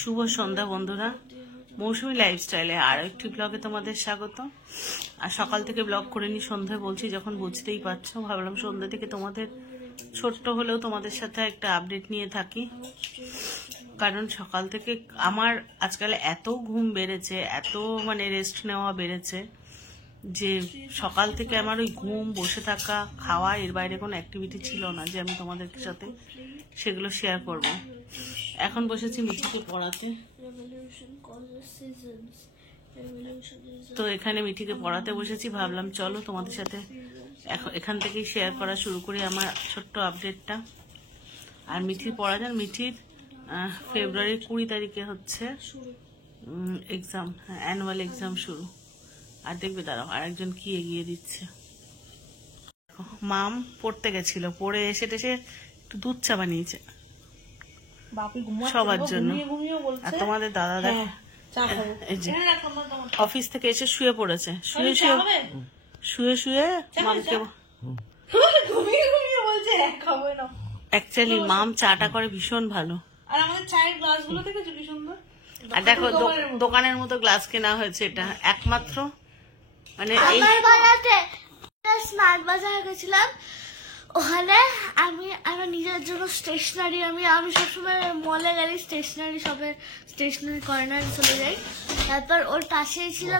শুভ সন্ধ্যা বন্ধুরা, মৌসুমী লাইফস্টাইলে আরো একটি ব্লগে তোমাদের স্বাগত। আর সকাল থেকে ব্লগ করে নি, সন্ধ্যায় বলছি যখন বুঝতেই পারছো, ভাবলাম সন্ধ্যা থেকে তোমাদের ছোট্ট হলেও তোমাদের সাথে একটা আপডেট নিয়ে থাকি। কারণ সকাল থেকে আমার আজকাল এত ঘুম বেড়েছে, এত রেস্ট নেওয়া বেড়েছে যে সকাল থেকে আমার ওই ঘুম, বসে থাকা, খাওয়া, এর বাইরে কোনো অ্যাক্টিভিটি ছিল না যে আমি তোমাদের সাথে সেগুলো শেয়ার করব। এখন বসেছি মিঠিকে পড়াতে। তো এখানে মিঠিকে পড়াতে বসেছি, ভাবলাম চলো তোমাদের সাথে এখান থেকেই শেয়ার করা শুরু করি আমার ছোট্ট আপডেটটা। আর মিঠির পড়া যান, মিঠির ফেব্রুয়ারির 20 তারিখে হচ্ছে এক্সাম, অ্যানুয়াল এক্সাম শুরু। আর দেখবে দাঁড়াও, আরেকজন কি এগিয়ে দিচ্ছে। মাম পড়তে গেছিল, পড়ে এসে একটু দুধ চা বানিয়েছে সবার জন্য। আর তোমাদের দাদা দেখো অফিস থেকে এসে শুয়ে পড়েছে, শুয়ে মামকে অ্যাকচুয়ালি মাম চাটা করে ভীষণ ভালো। আর আমাদের চায়ের গ্লাসগুলো দেখেছো কি সুন্দর। আর দেখো দোকানের মতো গ্লাস কেনা হয়েছে, এটা একমাত্র আমার বাড়িতে স্মার্ট বাজার গেছিলাম, ওখানে আমি আমার নিজের জন্য স্টেশনারি, আমি সবসময় মলে গেলে স্টেশনারি শপের স্টেশনারি কর্নারে চলে যাই। তারপর ওর পাশেই ছিল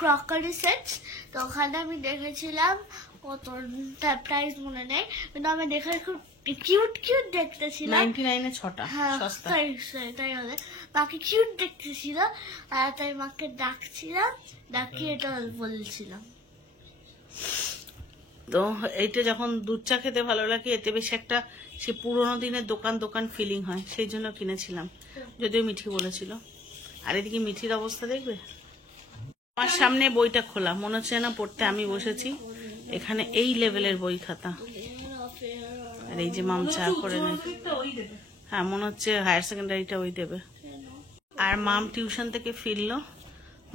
ক্রকারি সেট, তো ওখানে আমি দেখেছিলাম, কত প্রাইস মনে নেই, কিন্তু আমি দেখে খুব কিউট কিউট দেখতেছিলাম। 99 এ 6টা, সস্তা। তাই হবে, মাকে কিউট দেখতেছিল, আর তাই মাকে ডাকছিলাম, ডাকিয়ে এটা বলছিলাম। তো এইটা যখন দুধ চা খেতে ভালো লাগে, এতে বেশ একটা সে পুরোনো দিনের দোকান ফিলিং হয়, সেই জন্য কিনেছিলাম, যদিও মিঠি বলেছিল। আর এদিকে মিঠির অবস্থা দেখবে, আমার সামনে বইটা খোলা, মনে হচ্ছে না পড়তে আমি বসেছি। এখানে এই লেভেলের বই খাতা, আর এই যে মাম চা করে নেয়। হ্যাঁ, মনে হচ্ছে হায়ার সেকেন্ডারিটা ওই দেবে। আর মাম টিউশন থেকে ফিরলো,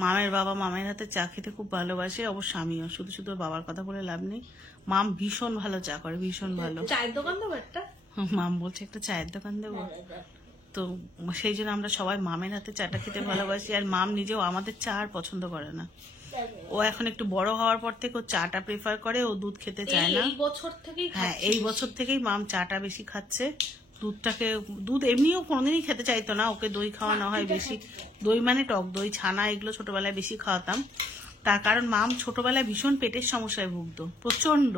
মামের বাবা মামের হাতে চা খেতে খুব ভালোবাসে, অবশ্য আমিও। শুধু শুধু বাবার কথা বলে লাভ নেই, মাম ভীষণ ভালো চা করে, ভীষণ ভালো। চায়ের দোকান দেবো একটা, মাম বলছে একটা চায়ের দোকান দেবো, তো সেই জন্য আমরা সবাই মামের হাতে চাটা খেতে ভালোবাসি। আর মাম নিজেও আমাদের চা আর পছন্দ করে না, ও এখন একটু বড় হওয়ার পর থেকে ও চাটা প্রেফার করে, ও দুধ খেতে চায় না। হ্যাঁ, এই বছর থেকেই মাম চাটা বেশি খাচ্ছে। দুধ এমনিও কোনোদিনই খেতে চাইতো না, ওকে দই খাওয়ানো হয় বেশি। দই টক দই, ছানা, এগুলো ছোটবেলায় বেশি খাওয়াতাম। তার কারণ মাম ছোটবেলায় ভীষণ পেটের সমস্যায় ভুগতো, প্রচন্ড।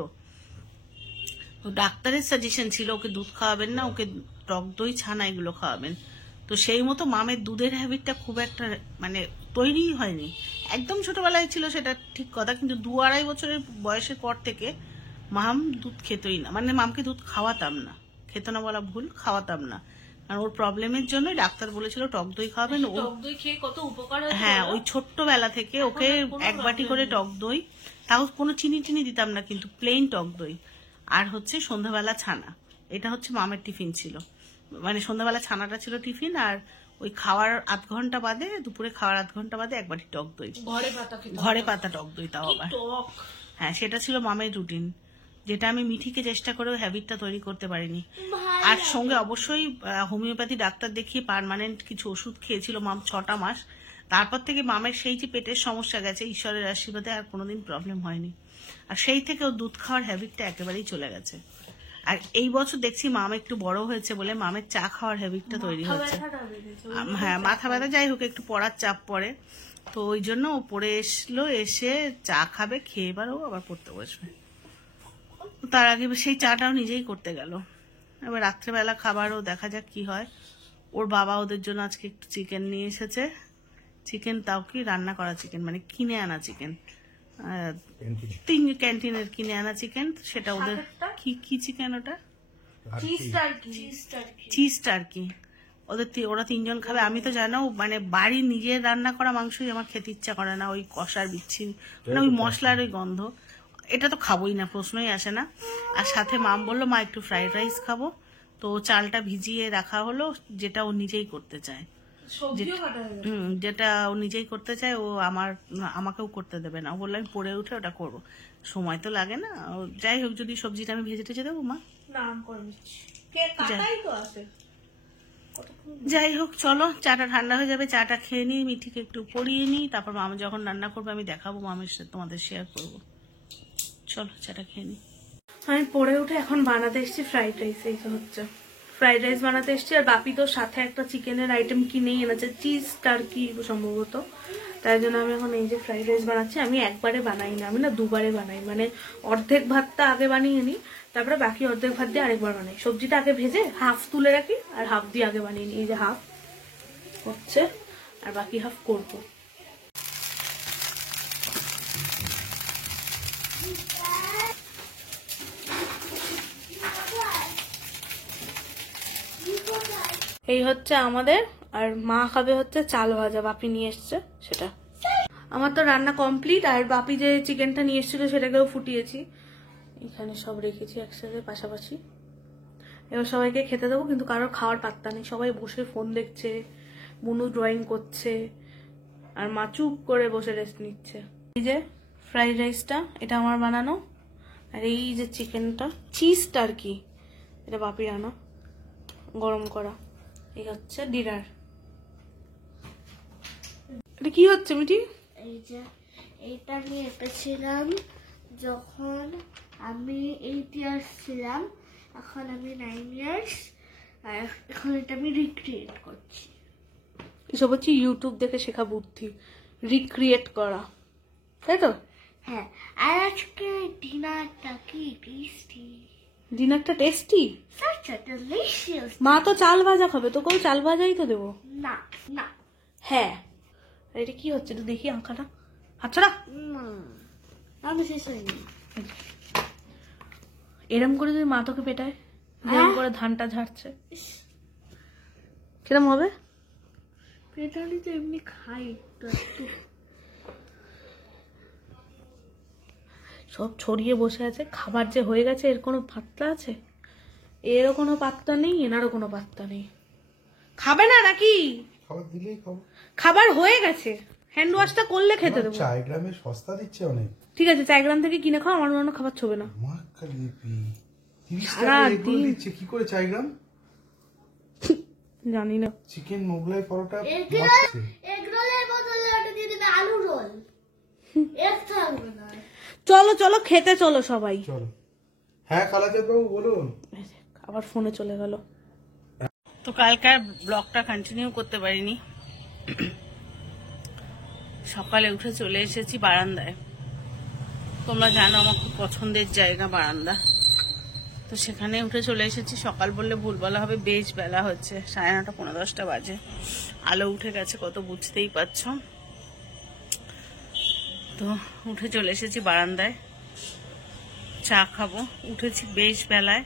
ডাক্তারের সাজেশন ছিল ওকে দুধ খাওয়াবেন না, ওকে টক দই, ছানা এগুলো খাওয়াবেন। তো সেই মতো মামের দুধের হ্যাবিটটা খুব একটা তৈরি হয়নি। একদম ছোটবেলায় ছিল সেটা ঠিক কথা, কিন্তু 2-2.5 বছরের বয়সের পর থেকে মাম দুধ খেতই না, মামকে দুধ খাওয়াতাম না, খেত না বলা ভুল, খাওয়াতাম না। আর ওর প্রবলেমের জন্য ডাক্তার বলেছিল টক দই খাওয়াবেন। ও টক দই খেয়ে কত উপকার হয়েছে। হ্যাঁ, ওই ছোট্টবেলা থেকে ওকে 1 বাটি করে টক দই, তাও কোনো চিনি দিতাম না, কিন্তু প্লেন টক দই, আর হচ্ছে সন্ধ্যাবেলা ছানা। এটা হচ্ছে মামের টিফিন ছিল, সন্ধ্যাবেলা ছানাটা ছিল টিফিন, আর ওই খাওয়ার 8 ঘন্টা বাদে, দুপুরে খাওয়ার 8 ঘন্টা বাদে 1 বাটি টক দই, ঘরে পাতা টক দই, তাও আবার। হ্যাঁ, সেটা ছিল মামের রুটিন, যেটা আমি মিঠিকে চেষ্টা করেও হ্যাবিটটা তৈরি করতে পারিনি। আর সঙ্গে অবশ্যই হোমিওপ্যাথি ডাক্তার দেখিয়ে পার্মানেন্ট কিছু ওষুধ খেয়েছিল মাম 6টা মাস। তারপর থেকে মামের সেই যে পেটের সমস্যা গেছে, ঈশ্বরের আশীর্বাদে আর কোনোদিন প্রবলেম হয়নি। আর সেই থেকে ও দুধ খাওয়ার হ্যাবিটটা একেবারেই চলে গেছে। আর এই বছর দেখছি মাম একটু বড় হয়েছে বলে মামের চা খাওয়ার হ্যাবিটটা তৈরি হচ্ছে। হ্যাঁ, মাথা ব্যথা, যাই হোক, একটু পড়ার চাপ পড়ে, তো ওই জন্য ও পড়ে এসলো, এসে চা খাবে, খেয়ে এবার ও আবার পড়তে বসবে। তার আগে সেই চাটাও নিজেই করতে গেল। এবার রাত্রেবেলা খাবারও দেখা যাক কি হয়। ওর বাবা ওদের জন্য আজকে একটু চিকেন নিয়ে এসেছে, চিকেন, তাও কি রান্না করা চিকেন, কিনে আনা চিকেন, ক্যান্টিনের কিনে আনা চিকেন। সেটা ওদের কি চিকেন, ওটা চিজ টার্কি। ওরা 3 জন খাবে। আমি তো জানো বাড়ির নিজের রান্না করা মাংসই আমার খেতে ইচ্ছা করে না, ওই কষার বিচ্ছিরি, ওই মশলার ওই গন্ধ, এটা তো খাবোই না, প্রশ্নই আসে না। আর সাথে মাম বললো মা একটু ফ্রাইড রাইস খাবো, তো চালটা ভিজিয়ে রাখা হলো, যেটা ও নিজেই করতে চায়, যেটা ও নিজেই করতে চায়, ও আমাকেও করতে দেবে না। ও বললো আমি পড়ে উঠে ওটা করবো, সময় তো লাগে না। যাই হোক, যদি সবজিটা আমি ভেজে টেজে দেবো মা, যাই হোক, চলো চাটা ঠান্ডা হয়ে যাবে, চাটা খেয়ে নিই, মিঠিকে একটু পরিয়ে নিই, তারপর মামা যখন রান্না করবে আমি দেখাবো, মামের সাথে তোমাদের শেয়ার করবো। চলো চাটা খেয়ে নিই। আমি পড়ে উঠে এখন বানাতে এসেছি ফ্রাইড রাইস। এই তো হচ্ছে ফ্রাইড রাইস বানাতে এসেছি। আর বাপি তো সাথে একটা চিকেনের আইটেম কিনেই এনেছে, চিজ টার্কি সম্ভবত। তাই জন্য আমি এখন এই যে ফ্রাইড রাইস বানাচ্ছি। আমি একবারে বানাই না, আমি না দুবারে বানাই। মানে অর্ধেক ভাতটা আগে বানিয়ে নিই, তারপরে বাকি অর্ধেক ভাত দিয়ে আরেকবার বানাই। সবজিটা আগে ভেজে হাফ তুলে রাখি আর হাফ দিয়ে আগে বানিয়ে নিই। এই যে হাফ হচ্ছে আর বাকি হাফ করবো। এই হচ্ছে আমাদের, আর মা খাবে হচ্ছে চাল ভাজা, বাপি নিয়ে এসছে সেটা। আমার তো রান্না কমপ্লিট, আর বাপি যে চিকেনটা নিয়ে এসেছিল সেটাকেও ফুটিয়েছি। এখানে সব রেখেছি একসাথে পাশাপাশি। এবার সবাইকে খেতে দেবো, কিন্তু কারোর খাওয়ার পাত্তা নেই, সবাই বসে ফোন দেখছে, বুনু ড্রয়িং করছে, আর মা চুপ করে বসে রেস্ট নিচ্ছে। এই যে ফ্রাইড রাইসটা, এটা আমার বানানো, আর এই যে চিকেনটা চিজটা আর কি, এটা বাপির আনা গরম করা। এই হচ্ছে ডিনার। এটা কি হচ্ছে মিটি? এই যে এইটা আমি এঁকেছিলাম যখন আমি 8 ইয়ার্স ছিলাম, এখন আমি 9 ইয়ার্স, আর এখন এটা আমি রিক্রিয়েট করছি। এসব হচ্ছে ইউটিউব দেখে শেখা বুদ্ধি, রিক্রিয়েট করা, তাই তো? হ্যাঁ, আর আজকে ডিনারটা কি টেস্টি, ডিনারটা টেস্টি, such a delicious। মা তো চাল ভাজা খাবে, তোকেও চাল ভাজাই তো দেবো। না না, হ্যাঁ। আর এটা কি হচ্ছে একটু দেখি, আঁকাটা আচ্ছা আমি শেষ হয়নি। এরম করে যদি মা তোকে পেটায়, এরম করে ধানটা ঝাড়ছে, কিরম হবে? পেটালি তো এমনি খাই একটু একটু। সব ছড়িয়ে বসে আছে, খাবার যে হয়ে গেছে এর কোনো পাত্তা আছে? এরও কোনো পাত্তা নেই, এনারও কোনো পাত্তা নেই। খাবে না নাকি? খাবার দিলেই খাবো। খাবার হয়ে গেছে, হ্যান্ড ওয়াশটা করলে খেতে দেবো। 4 গ্রামে সস্তা দিচ্ছে অনেক। ঠিক আছে, 4 গ্রাম থেকে কিনে খাও, আমার মনে খাবার ছবে না। মা কালিপি 30 সারা টাকা এগুলো দিন। দিচ্ছে কি করে 4 গ্রাম? জানি না। চিকেন মোগলাই পরোটা এগ মারছে। রোলের বদলে ওটা দিয়ে দেবে আলু রোল, এক থাকবে না। চলো চলো খেতে চলো সবাই। চলো। হ্যাঁ খালাজাত বাবু বলুন। আবার ফোনে চলে গেল। তো কালকার ব্লগটা কন্টিনিউ করতে পারিনি। সকালে উঠে চলে এসেছি বারান্দায়। তোমরা জানো আমার খুব পছন্দের জায়গা বারান্দা, তো সেখানে উঠে চলে এসেছি। সকাল বললে ভুল বলা হবে, বেশ বেলা হচ্ছে, 9:30 পৌনে 10টা বাজে। আলো উঠে গেছে কত, বুঝতেই পারছ। তো উঠে চলে এসেছি বারান্দায়, চা খাবো। উঠেছি বেশ বেলায়,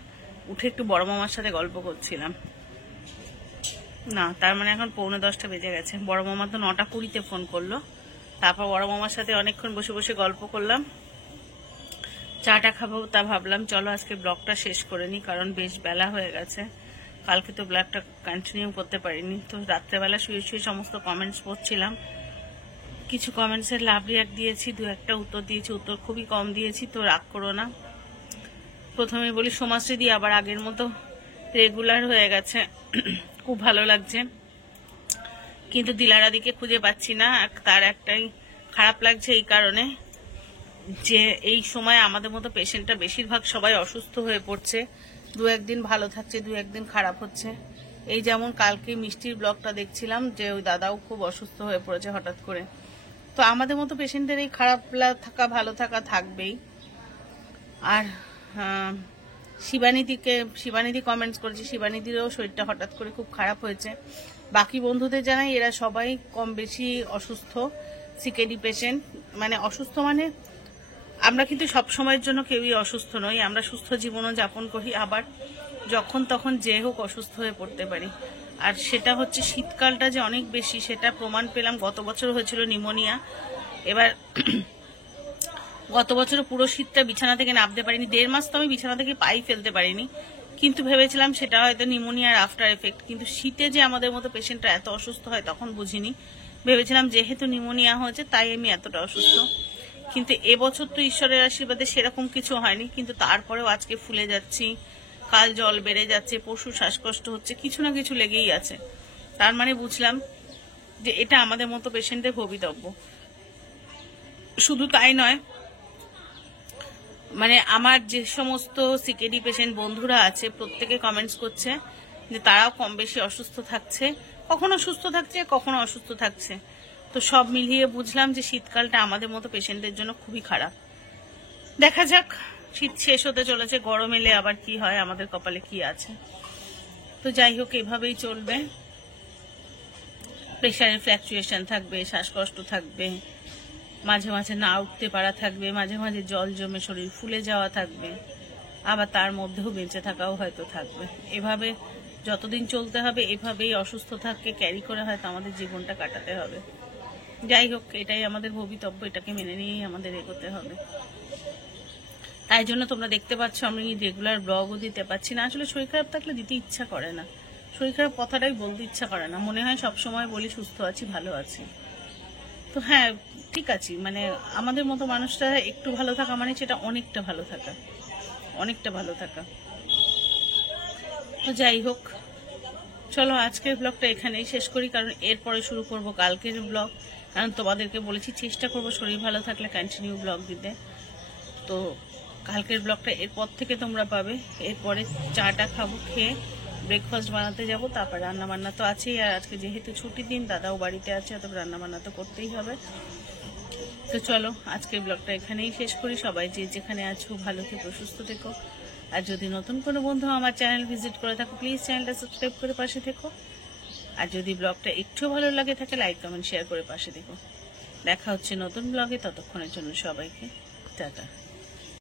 উঠে একটু বড় মামার সাথে গল্প করছিলাম। না, তার মানে এখন পৌনে 10টা বেজে গেছে। বড় মামা তো 9:20-তে ফোন করলো। তারপর বড় মামার সাথে অনেকক্ষণ বসে বসে গল্প করলাম, চাটা খাবো। তা ভাবলাম চলো আজকে ব্লগটা শেষ করে নিই, কারণ বেশ বেলা হয়ে গেছে। কালকে তো ব্লগটা কন্টিনিউ করতে পারিনি। তো রাত্রেবেলা শুয়ে শুয়ে সমস্ত কমেন্টস পড়ছিলাম। কিছু কমেন্টসের লাভ রিয়াক্ট দিয়েছি, 2-1টা উত্তর দিয়েছি, উত্তর খুবই কম দিয়েছি, তো রাগ করো না। প্রথমে বলি সোমাশ্রীদি আবার আগের মতো রেগুলার হয়ে গেছে, খুব ভালো লাগছে। কিন্তু দিলারাদিকে খুঁজে পাচ্ছি না, তার একটাই খারাপ লাগছে এই কারণে যে এই সময় আমাদের মতো পেশেন্টটা বেশিরভাগ সবাই অসুস্থ হয়ে পড়ছে। 2-1 দিন ভালো থাকছে, 2-1 দিন খারাপ হচ্ছে। এই যেমন কালকে মিষ্টির ব্লগটা দেখছিলাম যে ওই দাদাও খুব অসুস্থ হয়ে পড়েছে হঠাৎ করে। তো আমাদের মতো পেশেন্টের এই খারাপ থাকা ভালো থাকা থাকবেই। আর শিবানীদি কমেন্টস করেছে, শিবানীদিরও শরীরটা হঠাৎ করে খুব খারাপ হয়েছে। বাকি বন্ধুদের জানাই এরা সবাই কম বেশি অসুস্থ, সিকেডি পেশেন্ট। মানে অসুস্থ মানে আমরা কিন্তু সব সময়ের জন্য কেউই অসুস্থ নই, আমরা সুস্থ জীবনও যাপন করি, আবার যখন তখন যে হোক অসুস্থ হয়ে পড়তে পারি। আর সেটা হচ্ছে শীতকালটা যে অনেক বেশি, সেটা প্রমাণ পেলাম। গত বছর হয়েছিল নিউমোনিয়া। এবার গত বছর পুরো শীতটা বিছানা থেকে নামতে পারিনি, 1.5 মাস তো আমি বিছানা থেকে পাই ফেলতে পারিনি। কিন্তু ভেবেছিলাম সেটা হয়তো নিউমোনিয়ার আফটার এফেক্ট। কিন্তু শীতে যে আমাদের মতো পেশেন্টরা এত অসুস্থ হয় তখন বুঝিনি। ভেবেছিলাম যেহেতু নিউমোনিয়া হয়েছে তাই আমি এতটা অসুস্থ। কিন্তু এবছর তো ঈশ্বরের আশীর্বাদে সেরকম কিছু হয়নি, কিন্তু তারপরেও আজকে ফুলে যাচ্ছি, কাল জল বেড়ে যাচ্ছে, পরশু শ্বাসকষ্ট হচ্ছে, কিছু না কিছু লেগেই আছে। তার মানে বুঝলাম যে এটা আমাদের মতো পেশেন্টের ভবিতব্য। শুধু তাই নয়, মানে আমার যে সমস্ত সিকেডি পেশেন্ট বন্ধুরা আছে প্রত্যেকে কমেন্টস করছে যে তারাও কম বেশি অসুস্থ থাকছে, কখনো সুস্থ থাকছে কখনো অসুস্থ থাকছে। তো সব মিলিয়ে বুঝলাম যে শীতকালটা আমাদের মতো পেশেন্টদের জন্য খুবই খারাপ। দেখা যাক, শীত শেষ হতে চলেছে, গরম এলে আবার কি হয়, আমাদের কপালে কি আছে। তো যাই হোক, এভাবেই চলবে। প্রেশারের ফ্ল্যাকচুয়েশন থাকবে, শ্বাসকষ্ট থাকবে, মাঝে মাঝে না উঠতে পারা থাকবে, মাঝে মাঝে জল জমে শরীর ফুলে যাওয়া থাকবে, আবার তার মধ্যেও বেঁচে থাকাও হয়তো থাকবে। এভাবে যতদিন চলতে হবে, এভাবেই অসুস্থতাকে ক্যারি করে হয়তো আমাদের জীবনটা কাটাতে হবে। যাই হোক, এটাই আমাদের ভবিতব্য, এটাকে মেনে নিয়েই আমাদের এগোতে হবে। তাই জন্য তোমরা দেখতে পাচ্ছ আমি রেগুলার ব্লগও দিতে পারছি না। আসলে শরীর খারাপ থাকলে দিতে ইচ্ছা করে না, শরীর খারাপ কথাটাই বলতে ইচ্ছা করে না, মনে হয় সবসময় বলি সুস্থ আছি, ভালো আছি। তো হ্যাঁ, ঠিক আছে, মানে আমাদের মতো মানুষরা একটু ভালো থাকা মানে সেটা অনেকটা ভালো থাকা, অনেকটা ভালো থাকা। তো যাই হোক, চলো আজকের ব্লগটা এখানেই শেষ করি, কারণ এরপরে শুরু করব কালকের ব্লগ। কারণ তোমাদেরকে বলেছি চেষ্টা করব শরীর ভালো থাকলে কন্টিনিউ ব্লগ দিতে। তো কালকের ব্লগটা এরপর থেকে তোমরা পাবে। এরপরে চাটা খাবো, খেয়ে ব্রেকফাস্ট বানাতে যাব, তারপর রান্না বান্না তো আছেই। আর আজকে যেহেতু ছুটির দিন, দাদাও বাড়িতে আছে, অত রান্না বান্না তো করতেই হবে। তো চলো আজকের ব্লগটা এখানেই শেষ করি। সবাই যে যেখানে আছো ভালো থেকো, সুস্থ থেকো। আর যদি নতুন কোনো বন্ধু আমার চ্যানেল ভিজিট করে থাকো, প্লিজ চ্যানেলটা সাবস্ক্রাইব করে পাশে থেকো। আর যদি ব্লগটা একটু ভালো লাগে থাকে, লাইক কমেন্ট শেয়ার করে পাশে থেকো। দেখা হচ্ছে নতুন ব্লগে, ততক্ষণের জন্য সবাইকে টাটা।